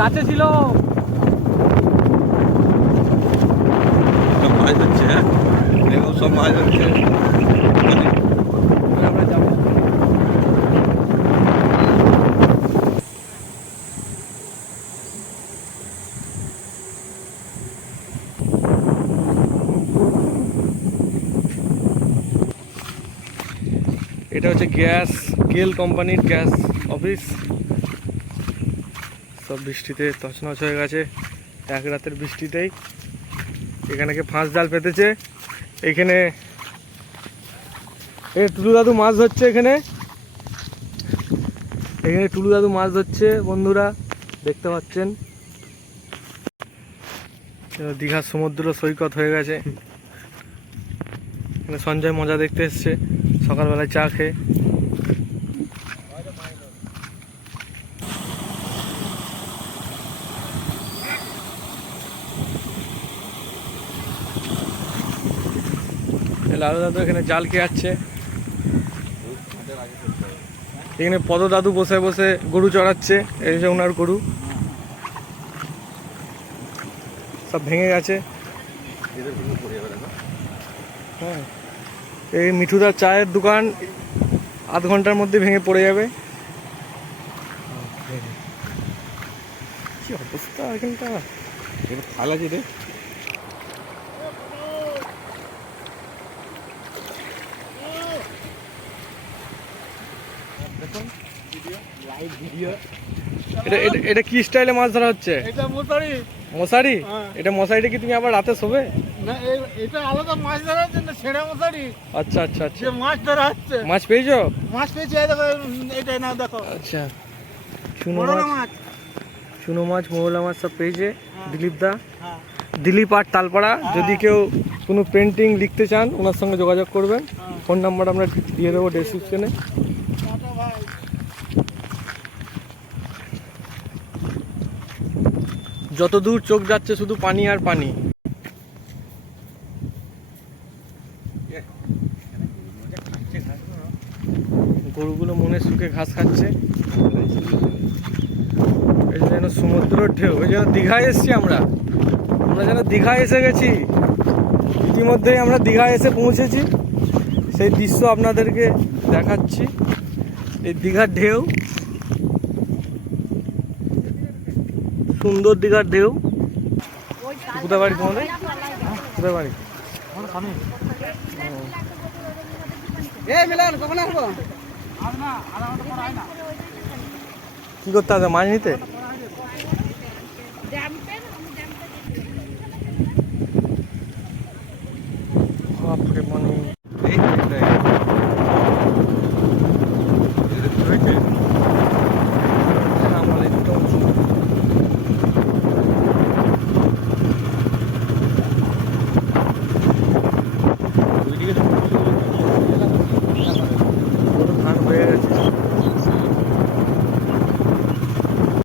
গাছে ছিল সব মাছ হচ্ছে। হ্যাঁ, দেখো সব মাছ হচ্ছে। আমরা যাবো। এটা হচ্ছে গ্যাস গেল কোম্পানির গ্যাস অফিস। সব বৃষ্টিতে তছনছ হয়ে গেছে এক রাতের বৃষ্টিতেই। এখানে কে ফাঁস জাল পেতেছে। এখানে টুলু দাদু মাছ ধরছে। এখানে টুলু দাদু মাছ ধরছে বন্ধুরা, দেখতে পাচ্ছেন। দীঘার সমুদ্র সৈকত হয়ে গেছে। এখানে সঞ্জয় মজা দেখতে এসছে সকালবেলায় চা খেয়ে। লালু দাদু এখানে জাল কে যাচ্ছে। এখানে পদ দাদু বসে বসে গরু চড়াচ্ছে। এই যে ওনার গরু সব ভেঙে গেছে। হ্যাঁ, এই মিঠুদার চায়ের দোকান আধ ঘন্টার মধ্যে ভেঙে পড়ে যাবে। কি অবস্থা এখানটা। খাল আছে রে। এটা কি স্টাইলে মাছ ধরা হচ্ছে? এটা মশারি। মশারি? হ্যাঁ। এটা মশারিটা কি তুমি আবার রাতে শোবে? না, এটা আলাদা মাছ ধরার জন্য ছেঁড়া মশারি। আচ্ছা আচ্ছা আচ্ছা। যে মাছ ধরা হচ্ছে। মাছ পেয়েছো? মাছ পেয়েছি, এই দেখো, এটা না দেখো। আচ্ছা, চুনো মোরলা মাছ, মাছ। চুনো মাছ, মৌলা মাছ সব পেয়েছে হ্যাঁ। দিলীপ দা। হ্যাঁ। দিলীপ আর তালপাড়া। যদি কেউ কোনো পেন্টিং লিখতে চান ওনার সঙ্গে যোগাযোগ করবেন। ফোন নাম্বার আমরা দিয়ে দেবো ডেসক্রিপশনে। টাটা ভাই। যত দূর চোখ যাচ্ছে শুধু পানি আর পানি। গরুগুলো মনে সুখে ঘাস খাচ্ছে। এই যেন সমুদ্রের ঢেউ, এই যেন দীঘায় এসেছি আমরা যেন দীঘায় এসে গেছি। ইতিমধ্যেই আমরা দীঘায় এসে পৌঁছেছি। সেই দৃশ্য আপনাদেরকে দেখাচ্ছি। এই দীঘার ঢেউ, সুন্দর দীঘার ঢেউ। কোথায় বাড়ি তোমাদের? কোথায় বাড়ি? কখন আসবো? কি করতে হবে মাছ নিতে?